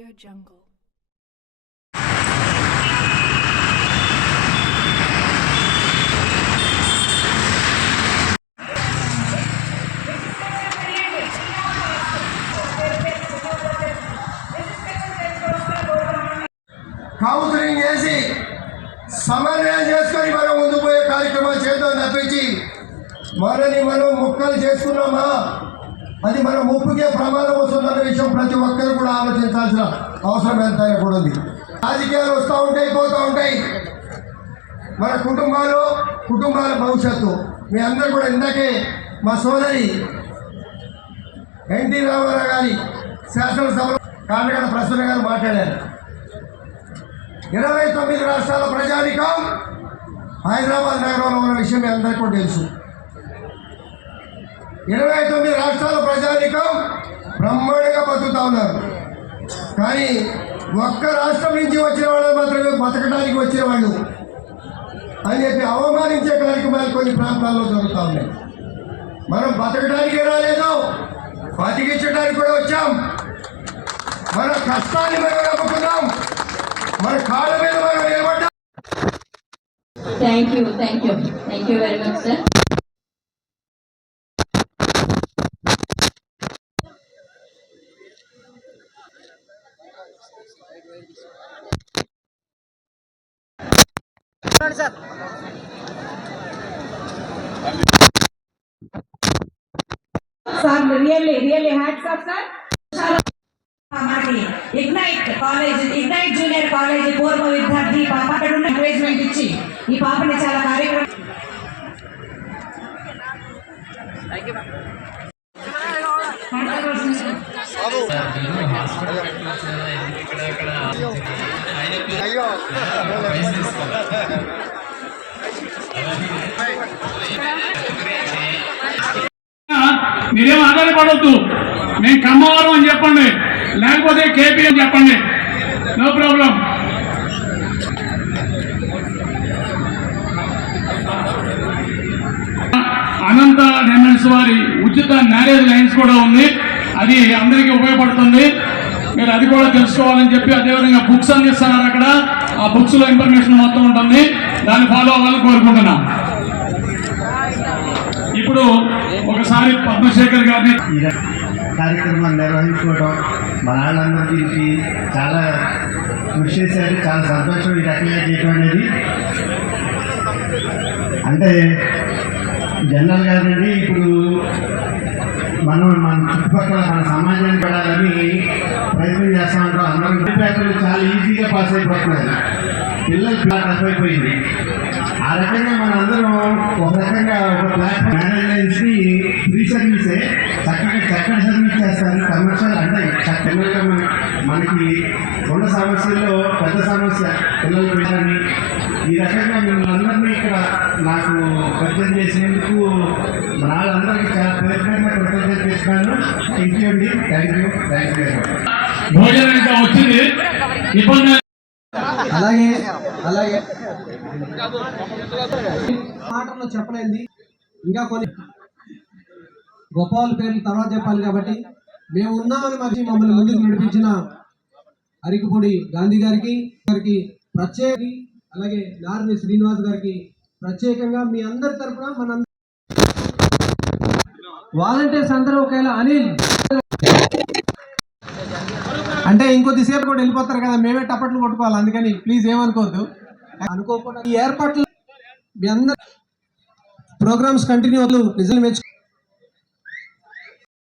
Audio Jungle. Counselling చేసి సమన్వయం చేసుకొని మనం ముందు పోయే కార్యక్రమాలు చేద్దాం తప్పించి మనని మనం ముక్కలు చేసుకున్నామా అది మన ముప్పుకే ప్రమాదం వస్తుందన్న విషయం ప్రతి ఒక్కరు కూడా ఆలోచించాల్సిన అవసరం ఎంతైనా కూడా ఉంది. రాజకీయాలు వస్తూ ఉంటాయి పోతూ ఉంటాయి. మన కుటుంబాలు కుటుంబాల భవిష్యత్తు. మీ అందరూ కూడా ఇందాకే మా సోదరి ఎన్టీ రామారావు గారి శాసనసభలో కాండగడ ప్రసన్న గారు మాట్లాడారు. ఇరవై తొమ్మిది రాష్ట్రాల ప్రజానికం హైదరాబాద్ నగరంలో ఉన్న విషయం మీ అందరికీ కూడా తెలుసు. ఇరవై తొమ్మిది రాష్ట్రాల ప్రజానికం బ్రహ్మాండంగా బతుకుతా ఉన్నారు. కానీ ఒక్క రాష్ట్రం నుంచి వచ్చిన వాళ్ళు మాత్రమే బతకడానికి వచ్చిన వాళ్ళు. అని చెప్పి అవమానించే కార్యక్రమాలు కొన్ని ప్రాంతాల్లో జరుగుతూ ఉన్నాయి. మనం బతకడానికే రాలేదు బతికించడానికి కూడా వచ్చాం. మన కష్టాన్ని మనం నమ్ముకున్నాం. మన కాళ్ళ మీద మనం నిలబడ్డాం. Thank you thank you thank you very much sir sir really really hats off sir మనకి Ignite college Ignite junior college పూర్వ విద్యార్థి పాప అక్కడ ఉన్న ఎంకరేజ్మెంట్ ఇచ్చి ఈ పాపని చాలా కార్యక్రమం మీరేం ఆధారపడవద్దు మేము కమ్మవారం అని చెప్పండి. లేకపోతే కేపీ అని చెప్పండి. No problem. అనంత డైమండ్స్ వారి ఉచిత మ్యారేజ్ లైన్స్ కూడా ఉంది. అది అందరికీ ఉపయోగపడుతుంది. మీరు అది కూడా తెలుసుకోవాలని చెప్పి అదేవిధంగా బుక్స్ అందిస్తున్నారు అక్కడ. ఆ బుక్స్లో ఇన్ఫర్మేషన్ మొత్తం ఉంటుంది. దాన్ని ఫాలో అవ్వాలని కోరుకుంటున్నాం. ఇప్పుడు ఒకసారి పద్మశేఖర్ గారిని కార్యక్రమం నిర్వహించుకోవడం మన వాళ్ళందరికీ చాలా కృషి చేశారు. చాలా సంతోషం ఈ రకంగా చేయడం అనేది. అంటే జనరల్ అండి ఇప్పుడు మనం మన చుట్టుపక్కల మన సమాజానికి పడాలని ప్రయత్నం చేస్తా ఉంటాం అందరం ఇంటి పేపర్లు చాలా ఈజీగా పాస్ అయిపోతున్నారు పిల్లలు టఫ్ అయిపోయింది ఆ రకంగా మనందరం ఒక రకంగా ఒక ప్లాట్ఫామ్ మేనేజ్మెంట్స్ని ఫ్రీ సర్వీసే. చక్కగా చక్కటి సర్వీస్ చేస్తారు. కమర్షియల్ అంటే పిల్లలుగా మన మనకి ఉన్న సమస్యల్లో పెద్ద సమస్య పిల్లలు పెట్టాలని. ఈ రకంగా మిమ్మల్ని అందరినీ ఇక్కడ నాకు పరిచయం చేసేందుకు మన వాళ్ళందరికీ చాలా పేరు పేరున కృతజ్ఞత చేస్తున్నాను థ్యాంక్ యూ అండి థ్యాంక్ యూ థ్యాంక్ యూ భోజనం వచ్చింది. ఇబ్బంది అలాగే అలాగే. మాటలు చెప్పలేంది. ఇంకా కొన్ని గొప్ప వాళ్ళ పేర్లు తర్వాత చెప్పాలి కాబట్టి మేము ఉన్నామని మధ్య మమ్మల్ని ముందుకు నడిపించిన అరికపూడి గాంధీ గారికి గారికి ప్రత్యేక అలాగే నారని శ్రీనివాస్ గారికి ప్రత్యేకంగా మీ అందరి తరఫున మన వాలంటీర్స్ అందరూ ఒకవేళ అనిల్ అంటే ఇంకొద్దిసేపు కూడా వెళ్ళిపోతారు కదా మేమే టపట్లు కొట్టుకోవాలి అందుకని ప్లీజ్ ఏమనుకోవద్దు. అనుకోకుండా ఈ ఏర్పాట్లు మీ అందరు ప్రోగ్రామ్స్ కంటిన్యూ నిజం మెచ్చు